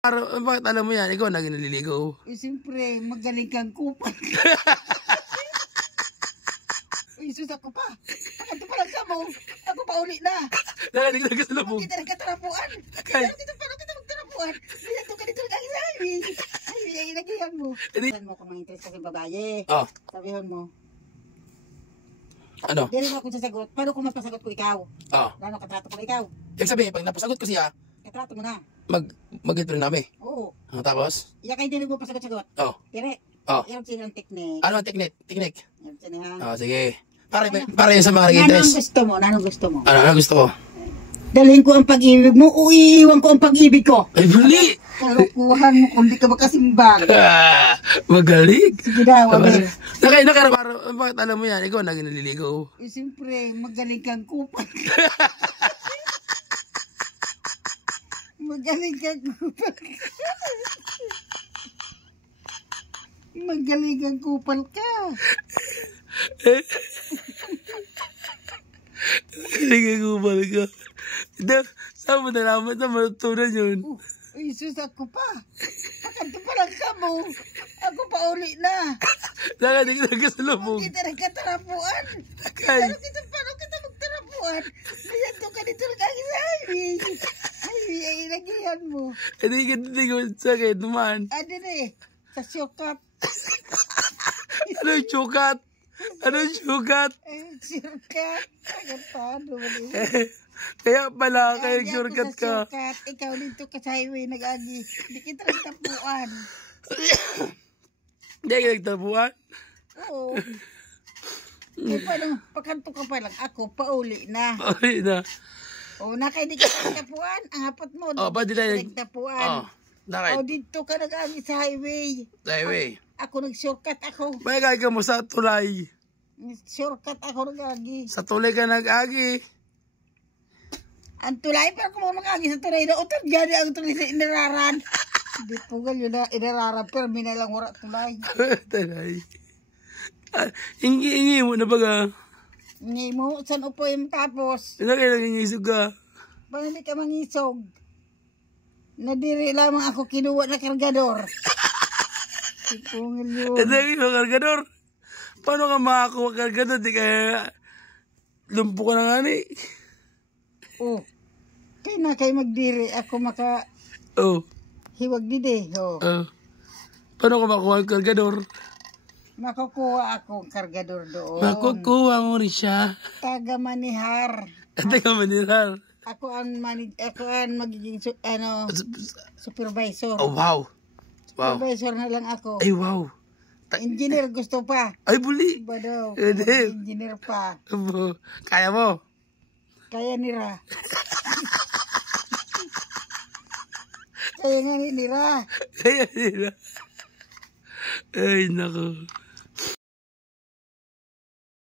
Bakit alam mo yan? Ikaw naging naliligaw. Eh, siyempre, magaling kang kupal. Isus ako pa. Ito pa lang ka mo. Ako pa uli na. Nakaligdag ka sa lubog. Kita nagkatarapuan. Kay. Kita magtarapuan. Dito ka dito nag-asabi. Ay, inagihan mo. Sabihan mo kung ma-interest sa babae. Oh. Sabihan mo. Ano? Dili mo ako sasagot. Paano kung mapasagot ko ikaw? Oh. Lalo katrato ko ikaw. Ibig sabihin, pag napasagot ko siya, Katrato mo na. mag-get rin namin. Oo. Tapos? Iya kayo dili mo pasagot-sagot. Oh. Dire. Oh. Yan sila ang technique. Ano ang technique? Yan sila. Oh, sige. Para yun sa mga nag-interest. Anong gusto mo? Ano gusto ko? Dalhin ko ang pag-ibig mo o iiwan ko ang pag-ibig ko. Ay, mali! Kalukuhan mo kung di ka makasimbag. Magaling. Sige daw, Abel. Bakit alam mo yan? Ikaw naging naliligaw. Eh, siyempre, magaling kang kupal. Magaling kang kupal. Magaling kang kupal ka. Nagagubal ka. Saan mo nalaman na matutunan yun? Isus ako pa. Pakanto pa lang ka mo. Ako pa uli na. Nakaligdag ka sa lubog. Kita nagkatarapuan. Kay. Paano kita magtarapuan? Liyanto ka dito nag-asabi. Ay, nagihan mo. Hindi ka titigil sa akin naman. Ano na eh, sa syukat. Anong sukat? Anong sukat? Syukat. Agad Kaya pala, kaya sukat ka. Ikaw dito ka sa highway nag-agi. Hindi kita nagtapuan. Hindi ka nagtapuan? Oo. Eh, paano, pakanto ka pa lang ako, pauli na. Pauli na. O, nakay di ka nagtapuan. Ang hapat mo, pwede na yun. nagtapuan. O, dito ka nag-agi sa highway. Sa highway? Ako nag-shortcut ako. May gagi mo sa tulay. Shortcut ako nag-agi. Sa tulay ka nag-agi. Ang tulay, pero kung mag-agi sa tulay na, utod gani ang tulay sa inararan. Hindi po gal yun na inararan, pero minalang wala tulay. Tulay. Ingi mo na baga. Ingi mo, saan upo yung tapos? Ina kayo nangingisog ka. Paano hindi ka mangisog? Nadiri lamang ako kinuha na kargador. Ipungil yun. Ito yung kargador. Paano ka makakuha kargador? Di kaya lumpo ka na nga ni. Oh. Kaya na kayo magdiri. Ako maka... Oh. Hiwag dide. Oh. Paano ka makuha ang kargador? Makukuha ako ang kargador doon. Makukuha mo rin siya. Taga manihar. Taga manihar. Ako ang magiging supervisor. Oh, wow. Wow. Supervisor na lang ako. Ay, wow. Engineer gusto pa. Ay, buli. Iba daw. Hindi. Engineer pa. Kaya mo? Kaya nira. Kaya nga nira. Kaya nila. Ay, nako.